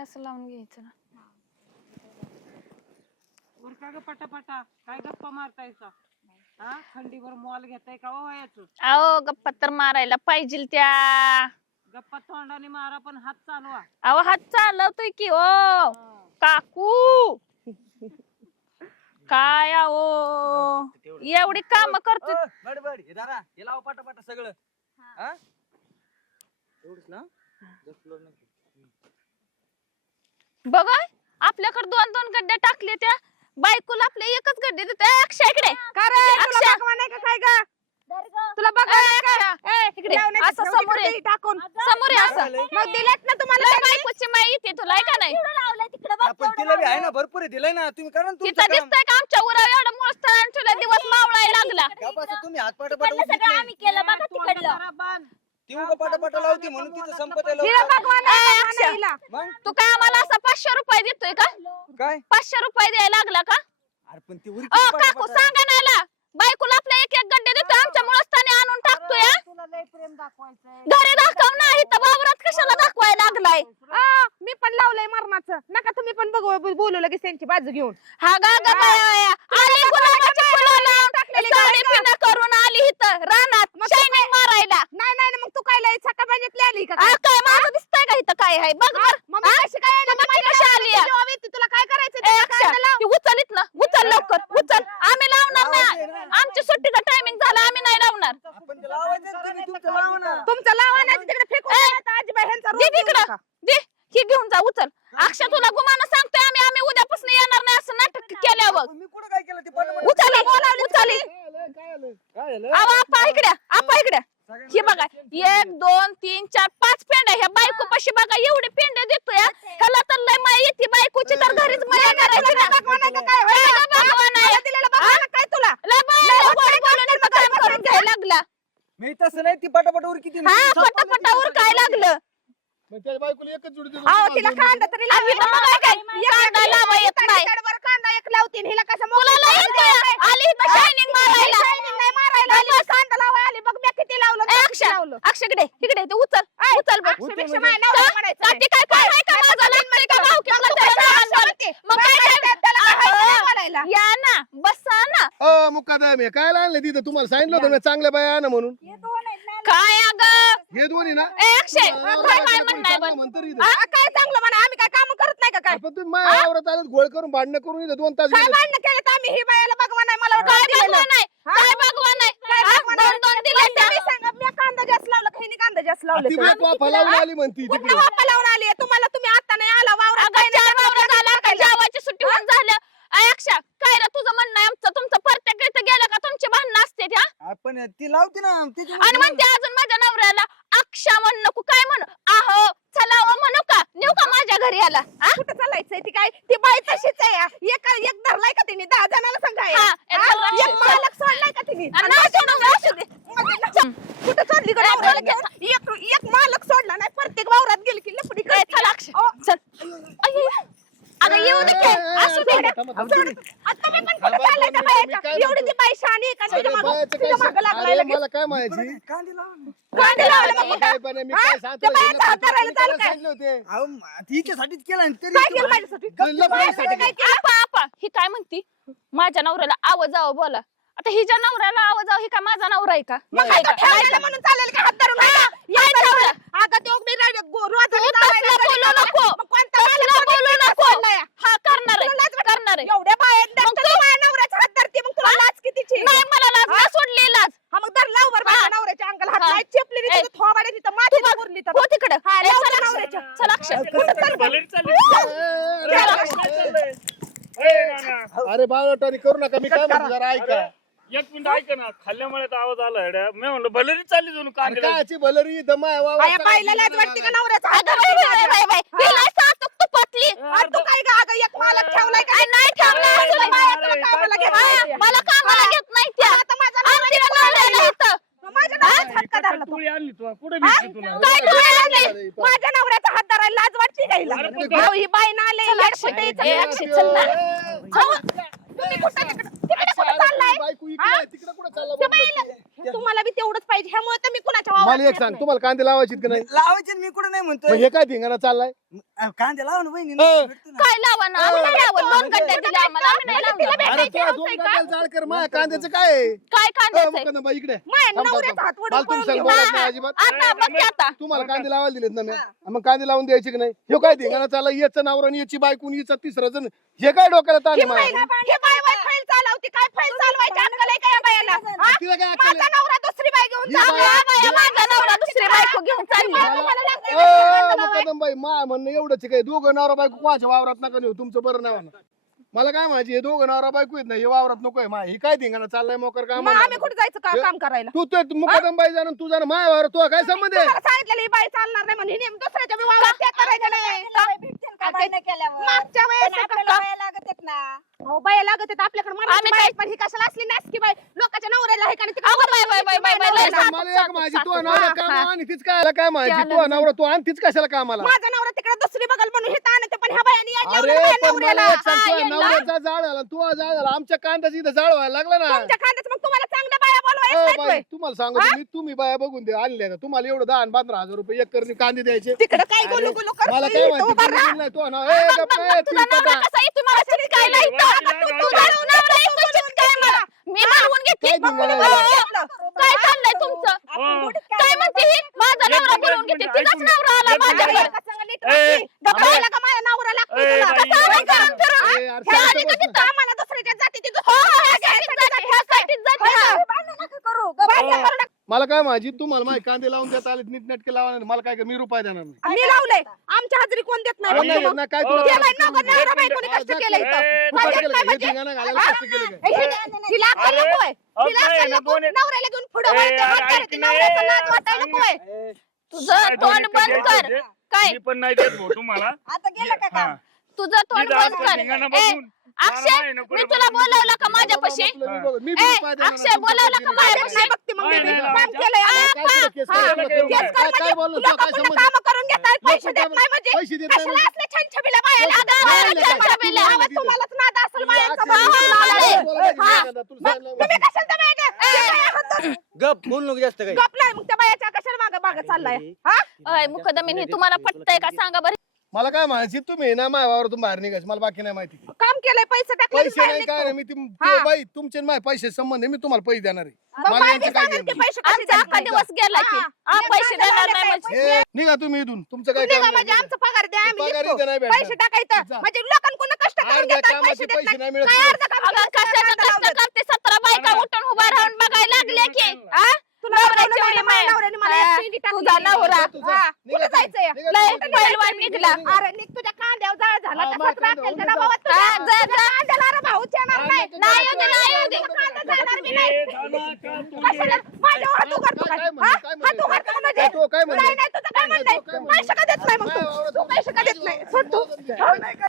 Gas लावून घ्यायचं ना. वर का ग पटापटा काय गप्पा मारतायचा? हा खंडीवर मॉल घेताय का वयाचं? अहो गप्पा तर मारायला पाहिजे त्या. गप्पा तोंडाने मारा पण हात चालवा. अहो हात चालवतोय की ओ काकू. काय अहो एवढी काम करतो. बडबड हे दारा हे लाव पटापटा सगळं. हा एवढंच ना बघा आपल्याकडे 2-2 गड्डे टाकले त्या बायकोला आपल्या एकच गड्डे देतो. अक्षय इकडे तुला बघा इकडे असं समोर ये. समोर ये असं. मग दिलेत ना तुम्हाला लय बायकोची माई येते तुला आहे का नाही? आपण तिला बी आहे ना भरपूर दिलंय ना तुम्ही करा ना तिथं तुमचं काम. दिसतंय का आमच्या उरावर एवढं मुळस्थान तुला दिवस मावळायला लागला. गप्पाचं तुम्ही हात पटापट उचलत सगळं नाही. आम्ही केलं बघा तिकडलं जरा बांध. ती उगा पटापट लावती म्हणून तिचं संपत आहे हिला लवकर. भगवान ए, आहे अक्षय. हिला. मग तू काय आम्हाला असा 500 रुपये देतोय का? काय 500 रुपये द्यायला लागला का? अरे पण ती उरी ओ काकू सांगा ना याला. बायकोला आपल्या एक गड्डे देतोय आमच्या मुळस्थानी आणून टाकतोय हा? तुला लय प्रेम दाखवायचंय. घरी दाखव ना इथं वावरात कशाला दाखवायला लागलाय? मी पण लावलंय मरणाचं नका तुम्ही पण बोलू लगेच त्यांची बाजू घेऊन. हा गा गा बाया आली गुलाबाची फुलं लावून टाकलेली साडी पिना करून आली इथं रानात शायनिंग मारायला. नाही नाही मग तू काय लय सका भाजीतली आली का आ, काय माझं दिसतंय का इथं काय आहे बघ बर. मग मी कशी काय आली? मग ती कशी आली आहे? जेव्हा येते तुला काय करायचं ए, ते अक्षय, काढायला लाव. ती उचल इथनं उचल लवकर उचल. आम्ही लावणार नाही. आमची सुट्टीचा टायमिंग झाला आम्ही नाही लावणार. आपण ते लावायचं ना, तुम्ही तुमचं लावा ना. तुमचं लावा नाही तिकडे फेकून द्या, नाहीतर आजीबाई ह्यांचा दे रोज देऊ तिकडं नका. दे ही घेऊन जा उचल. अक्षय तुला गुमानं सांगतोय आम्ही आम्ही उद्यापासून येणार नाही असं नाटक केल्या बघ. मी कुठं काय केलं ते पटापट उचल उचल. काय झालं अहो आपा इकडे हे बघा 1 2 3 4 5 पेंड्या ह्या बायको पाशी बघा एवढे पेंड्या देतोय ह्याला तर लय माय येते बायकोची तर घरीच मजा करायची ना. भगवान आहे का काय? होय काय का? गं भगवान आहे? मला दिलेलं भगवान आहे काय तुला? लय बाय गोड बोलून इथं काम करून घ्यायला लागला. मी तसं नाही ती पटापट उरी किती हा पटापटावर काय लागलं? त्याच्या बायकोला एकच जोडी देतो अहो तिला कांदा तरी लावा. आम्ही तर बघा काय कांदा लावा येत नाही. बरं कांदा एक लावतीन हिला कसं तुला लय येतंय. आली इथं शायनिंग मारायला. नाही मारायला आली. कांदा लावायला आली बघ मी किती लावलं ए, अक्षय इकडे ते उचल उचल बघ. अक्षरशः माझ्या नवऱ्याला म्हणायचं ती काय काय आहे का माझा लागतंय का भाऊ की मला त्याला काय सांगाल? म्हणते? मग काय काय बोलायला? या ना बसा ना. मुकादम हे काय आणलं तिथं तुम्हाला सांगितलं होतं ना चांगल्या बाया आणा म्हणून काय अगं हे दोन्ही ना ए अक्षय काय म्हणणं आहे बरं? म्हणतो इथं. हा, काय चांगलं म्हणा आम्ही काय काम करत नाही का काय आपण तुम्ही माझ्या आवरात आलं गोळ करून भांडणं करून इथं 2 तास काय गेले. भांडणं केलं तर आम्ही ही बायाला भगवान आहे मला काय वाटतं दिलेलं. भगवान आहे काय भगवान आहे हा? दोन दिले त्या. तुम्ही सांगा मी कांदा जास्त लावला काही कांदा जास्त लावले ती बाई वाफा लावून आली म्हणती कुठं तिकडे वापा लावून आली तुम्हाला तुम्ही आता नाही आला वावरात अगं काय नाही 4 वावरं करत, झाला काय का जेवायची सुट्टी होऊन झाल्या. अक्षय काय रे तुझं म्हणणं आहे आमचं तुमचं प्रत्येक इथं गेलं का तुमची भांडणं असते त्या आपण ती लावते ना आणि म्हणते अजून माझ्या नवऱ्याला अक्षा म्हण नको काय म्हण आहो चला ओ म्हणू का नेऊ का माझ्या घरी याला कुठं चालायचंय ती काय ती बाई तशीच आहे एक धरलाय का तिने 10 जणांना सांगाय हा, एक धरलाय. एक मालक सोडलाय का तिने आणि माझ्या नवऱ्याला असू दे. कुठं चालली का नवऱ्याला घेऊन? एक मालक सोडला नाही प्रत्येक वावरात गेली की लपडी ए, चल अक्षय चल अय्य. अगं येऊ दे की. असू दे आता मी पण कुठं चाललाय त्या बाईच्या? एवढी ती बाई शहाणी आहे का तिच्या मागं- तिच्या मागं लागलाय लगेच. मला काय माहिती कांदी लावा ना. कांदे लावले मग काय कुठं? पण आहे, मी हा? काय त्या सांगतो बाईचा हात धरायला चालू काय? सांगितले होते अहो तिच्यासाठीच केलं ना तरी काय ती केलं भांड- माझ्यासाठी? लपडी माझ्यासाठी काय केलं? आपा ही काय म्हणती माझ्या नवऱ्याला आवाज जावं बोला आता हिच्या नवऱ्याला आवाज जावं ही काय माझा नवरा आहे का मग आहे आता का? ठेवलेलं म्हणून चालेल का हात धरून नाही का? काय ठेवलं? अगं ते उघडी राहिली, रोज आणि तसलं लावायला बोलू जायचं. नको. मग कोणता मालक तसलं कोणी बोलू तिला नको. सोडलाय? हा करणार तुला लाज आहे वाटते? करणार आहे एवढ्या बाया आहेत, मग तर माझ्या नवऱ्याचा हात धरते, मग तुला लाज कितीची? नाही मला लाज नाही सोडली लाज हा, मग धर लाव बरं माझ्या नवऱ्याच्या अंगाला हात हा. नाही चेपली ए. तिथं थोबाडे तिथं माती पुरली तर हो तिकडं हा, ए, लाव चल त्या अक्षय. नवऱ्याच्या. चल अक्षय कुठं चालली? अरे बाळोटानी करू नका मी काय म्हणतो जरा ऐका एक मिनिट ऐक ना खाल्ल्यामुळे आवाज आला हेड्या. मी म्हणलं भलेरी चालली जाऊन अरे कांदे कायची भलरी दमा बाया बाईला लाज वाटते का नवऱ्याचा हात अगं धरते बाई, बाई, बाई, बाई. हिला सातूक तुपातली हा, तू काय गं, अगं एक मालक ठेवलाय का? नाही ठेवला तुला अजून. बाया तुला कामाला घेत हा, नाही. मला कामाला घेत नाही त्या आता माझा आमच्या नवऱ्याला इथं. माझ्या नवऱ्याचा हात का धरला तू? टोळी आणली तू कुठे भेटली तुला काय डोळे आणले? माझ्या नवऱ्याचा हात धरायला लाज वाटते का हिला? अरे पण अहो, ही बाई ना आले चल अक्षय. ए, अक्षय, चल ना. तुम्ही तिकडे कुठं चाललाय? बायको हा? इकडे तिकडे कुठं त्या चालला बाईला- तुम्हाला बी तेवढंच पाहिजे ह्यामुळे तर मी कुणाच्या मला वावरात एक येत सांग नाही. तुम्हाला कांदे लावायचे का नाही लावायचे ना, मी कुठं नाही मग म्हणतोय हे काय धिंगाणा चाललाय कांदे लावून वहिनी हो. काय लावा ना आम्ही नाही लावत. 2 गड्ड्या दिल्या आम्हाला आम्ही नाही लावणार. अरे तू दोन गड्ड्याला जाळ कर माझ्या कांद्याचं काय आहे? काय कांद्याचं मुकदम इकडे माझ्या थांब, थांब, नवऱ्याचा हात थांब. वडून मला तुम्ही पळून सांग, घेऊ. बोलत नाही अजिबात. आता बघ की आता तुम्हाला कांदे लावायला दिलेत ना मी मग कांदे लावून द्यायचे की नाही हे काय धिंगाणा चालला याचं नावर आणि याची बायकून याचा तिसरा जण हे काय डोक्याला ताण आहे माझ्या? हे बाय बाय फैल चालवती काय फैल चालवायची अक्कल आहे का या बायाला हा? तिला काय अक्कल माझा आहे? नवरा दुसरी बाई घेऊन ही चालला. बाया- बाया, माझा नवरा दुसरी बायको घेऊन चालली. मुकदम बाई मा म्हणणं एवढंच आहे काय दोघं नवरा बायको कोणाच्या वावरात नका नेऊ तुमचं बरं नाही म्हणा मला काय माहिती हे दोघं नवरा बायको आहेत ना हे वावरात नको आहे मा ही काय धिंगाणा चाललाय मोकर काम मग आम्ही कुठे जायचं काम करायला तू तर मुकदम बाई जाणून तू जाणं माया वावर तुला काय संबंध आहे तुम्हाला सांगितलेलं ही बाई चालणार नाही म्हणून हिने दुसऱ्याच्या बी वावरात त्या करायचं नाही. मागच्या वेळेस अहो बाया लागत आहेत आपल्याकडे आम्ही म्हणायचं काय- बाई, पण ही कशाला असली नासकी बाई लोकांच्या नवऱ्याला आहे का नाही तिकडे अगं bye, bye, bye, bye, bye, लय सातू, मला एक माझी सातू, तू नवरा हा, काम हा. आणि तीच काय काय माहिती त्याला तू नवरा तू आणि तीच कशाला कामाला माझा नवरा तिकडे दुसरी बघल म्हणून हे ताणते पण ह्या बायाने या अरे जेवढ्या बाया पण मला नवऱ्याला एक सांग, हा, तुझ्या येईल ना. नवऱ्याचा जाळ आला तू जाळ झाला आमच्या कांद्याचा इथं जाळ व्हायला लागला ना तुमच्या खांद्याचं मग तुम्हाला चांगल्या बाया बोलवायचं अ नाहीत बाई होय. तुम्हाला सांगतो मी तुम्ही बाया बघून दे आणले ना तुम्हाला एवढं 10-15 हजार रुपये एक करणी कांदे द्यायचे तिकडे काय अरे, गुलू गुलू करतोय, मला काय इथं माहिती उभा कोणी राहा. दिलं नाही, तो नाव ए बघ, गप्प बघ, ए, बघ, तुझा तीन नवरा पटा. कसा आहे, तुम्हाला चिटकायला इथं. तू जाणून नवरा इथं चिटकाय मला. मी मारवून घेते. काय धिंगाणा हो, आहे? हो. काय चाललंय तुमचं काय म्हणते ही? माझा नवरा बोलवून घेते तिचाच नवरा आला माझ्याकडे. गप्पायला का माझा नवरा लागतो ए, तुला? बाई, कसं बाई, आलं का? बाई. हा? ए, यार, ह्या शांत आधी बस कधी ना. तर आम्हाला दुसऱ्याच्या जाती ती हो, हो, ह्यासाठीच जाते, ह्यासाठीच जाते. हा. भांडण करू नका. मला काय माझी तुम्हाला माझे कांदे लावून देता आले नीटनेटके लावा नाही. मला काय मी रुपये देणार नाही मी लावलंय आमच्या हाजरी कोण देत नाही कोण नाही बघ देत ना, काय हो. तुला केलंय त्रास नवरा करून नवरा बायकोने कष्ट केलं इथं. ए, काय देत केलं? नाही हे म्हणजे? धिंगाणा घालायला कष्ट केले काय? हिला अक्कल अरे, नकोय. हिला अरे, अक्कल ना नको. दोन- नवऱ्याला घेऊन पुढं ए, वळते, अरे, म्हणते, ऐक ती ना, नवऱ्याचं नाद ए, वाटायला सांग नकोय. ना. तुझं तोंड बंद कर. काय मी पण नाही देत भाऊ तुम्हाला हा. तुझं तोंड मी बंद जास्त कर. धिंगाणा ए, बघून अक्षय मला नको मी रे तुला बाबा. बोलावलं का माझ्यापाशी मी ए, अक्षय बोलावलं का माझ्यापाशी नाही बघते मग मी नाही, नाही, काम नाही. केलंय. काय तुला केस हा, करायला केस तुला? कर काय काय बोललो तुला? काय संबंध काम करून घेताय पैसे लोकं देत काय- नाही म्हणजे पैसे देत नाही कशाला असले छानछबीला बाया अगं, लागतात? अगं, नाही, नाही, छानछबीला. नाही, आवाज तुम्हालाच नाद असेल बायांचा. अक्षय, भाऊ तुला तुला काय आलाय. बोलायचं हा. एखादा? तुला मग सांगितलं तुम्ही कशाला त्या बाया गप बोल नको जास्त काही गपलाय मग त्या बायाच्या कशाला मागं मागं चाललाय हा? अय, मुकदमीन हे तुम्हाला पटतंय का सांगा बरं. मला काय माहिती तुम्ही ना माझ्या वावरातून बाहेर निघायचं मला बाकी नाही माहिती काम केलंय पैसे टाकले पैसे नाही काय नाही मी ते बाई तुमचे आणि माझे पैसे संबंध आहे मी तुम्हाला पैसे देणार आहे मला यांचं काय घेणं? पैसे कसे आमचा अख्खा दिवस गेला की हा, पैसे देणार नाही म्हणजे. हे, निघा तुम्ही इथून तुमचं काय निघा काम म्हणजे नाही. आमचा पगार द्या आम्ही पगार निघतो. इथं नाही भेटणार. पैसे टाकायचं जा. म्हणजे लोकांकडून कष्ट करून अर्ध्या घेतात कामाचे पैसे देत पैसे नाही नाही मिळत काय तुला. अर्ध काम अगं कशाचं कष्ट करते 17 बायका उठून उभा राहून बघायला लागले की आ? तुला नवऱ्याची नवऱ्याने एवढी माझ्या माया. नवऱ्याने मला हा, एक पेंडी टाकली. तुझा नवरा. तुझा. हा, निघा कुठं तुम्ही. जायचंय? निघा लय तुम्ही. पैलवान निघला. अरे निघ तुझ्या कांद्यावर जाळ झाला हा, तसाच माझ्या राखेल कांद्यावर त्या जाळ. डबात हा, तुझ्या. जा, जा. कांद्याला अरे भाऊच येणार नाही. नाही येऊ दे, नाही येऊ दे. कांदा जाणार बी ए, नाही. झाला का तू कशाला माझ्यावर हात उघडतो काय- काय? काय म्हणते? हा? काय हात म्हणते? उघडतो म्हणजे? काय तो काय म्हणते? नाही, नाही, तुझं काय म्हणणं आहे? तो काय म्हणते? पैसे का देत नाही मग तू? तू पैसे का देत नाही? सोड तू.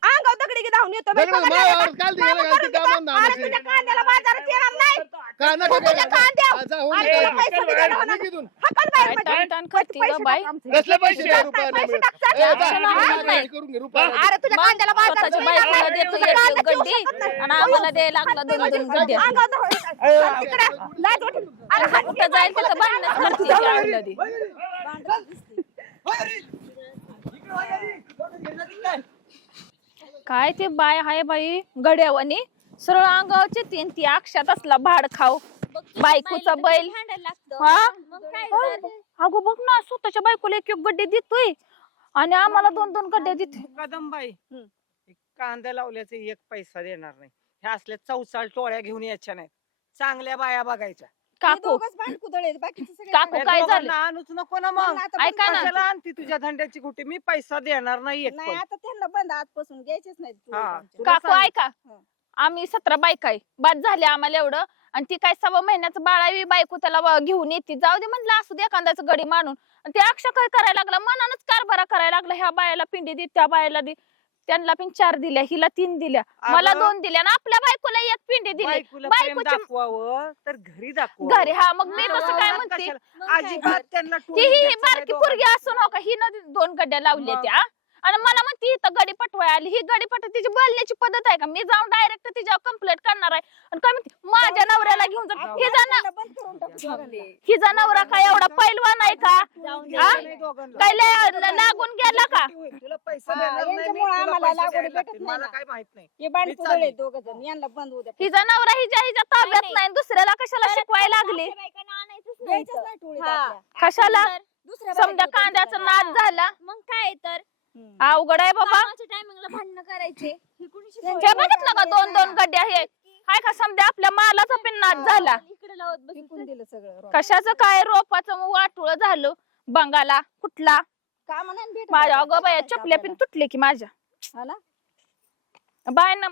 अंगावर दगडी की धावून येतो बाई, दगडी पगार माझ्या द्यायला. वावरात काल दिलेलं काम घालते, करून त्या घेता. बांधा अरे आणायचे. तुझ्या कांद्याला बाजारात येणार नाही. काय नका तू तुझ्या कांद्यावर. जा, होऊन आणि दे. तुला पैसे बी देणार नाही. निघ इथून. हाकल बाहेर काय म्हणजे. ताण करते पैसे गं बाई. टाक आमचे. कसले पैसे टाक, रुपये नाही पैसे मिळत. टाक, चल. ए, जा, पैसे जा, नाही. जा, करून घे रुपये नाही. अरे तुझ्या मग कांद्याला बाजारात स्वतःच्या येणार बायकोला नाही. देतो तुझा एक कांदा घेऊ गड्डी शकत नाही. आणि आम्हाला द्यायला लागला 2-2 गड्डे. अंगावर धावून येतात. तिकडे लाज वाटेल. अरे हात कुठं जाईल तिथं भांडणं करते ती आपलं ती. काय ते बाय हाय बाई गड्यावानी सरळ अंगावचे तीन ती अक्षात असला भाड खाऊ बायकोचा बैल हा अगो बघ ना स्वतःच्या बायकोला एक गड्डे देतोय आणि आम्हाला 2-2 गड्डे देतोय. कदमबाई कांदा लावल्याचे एक पैसा देणार नाही ह्या असल्या चौसाळ टोळ्या घेऊन यायच्या नाही चांगल्या बाया बघायच्या काकू काकू या काय झालं दोघांना आणूच नको ना मग ऐका ना कशाला आणती तुझ्या धंद्याची कुठे मी पैसा देणार नाही एक पण. आता त्यांना बंद आजपासून घ्यायचेच नाही हा, तुला काकू सांग. ऐका आम्ही 17 बायका आहे बाद झाले आम्हाला एवढं आणि ती काय 6 महिन्याचं बाळावी बायको त्याला घेऊन येते जाऊ दे म्हणलं असू दे एखाद्याचं गडी मानून आणि ते अक्षय काय करायला लागला मनानच कारभारा करायला लागला ह्या बायाला पिंडी दे त्या बायाला दे त्यांना पण 4 दिल्या हिला 3 दिल्या मला 2 दिल्या आणि आपल्या बायकोला 1 पिंडी दिली बायकोला प्रेम बायकोची दाखवावं तर घरी दाखवावं घरी हा मग मी तसं काय गावात म्हणते कशाला? अजिबात त्यांना ही टोळीत ही घ्यायचं नाही बारकी दोघांना. पोरगी असून हो का ही 2 गड्ड्या लावल्या मग. त्या आणि मला म्हणते इथं गडी पटवाय आली ही गडीपट तिची बोलण्याची पद्धत आहे का मी जाऊन डायरेक्ट तिच्यावर कंप्लेंट करणार आहे आणि काय म्हणते, माझ्या नवऱ्याला घेऊन जा हिचा नवरा काय एवढा पैलवान आहे का हा? काय लागून गेला का तुला पैसे देणार नाही मी, यांच्यामुळं तुला आम्हाला पैसे लागवड द्यायला भेटत लागतील. नाही मला ना. काय माहित नाही हे बाण मी कुदळे चालली. दोघ जण यांना बंद होऊ द्या. हिचा नवरा हिच्या ताब्यात नाही दुसऱ्याला कशाला शिकवायला लागली द्यायचंच नाही टोळीत हा. आपल्या. कशाला दुसऱ्या समजा बायकोचं कांद्याचा विचार नाद झाला मग काय तर हम्म. अवघड आहे बाबा कामाच्या टायमिंगला भांडणं करायचे हे कुणी शिकवलं? हे बघितलं का 2-2 गड्डे आहे हाय का समजा आपल्या मालाचा पण नाद झाला इकडे लावत विकून बसून दिलं सगळं रोज. कशाचं काय रोपाचं वाटुळ झालं बंगाला कुठला कामं नाही भेटत माझ्या आपल्याला. अगं बाया चपल्या पण तुटले की माझ्या हा ना? बाय ना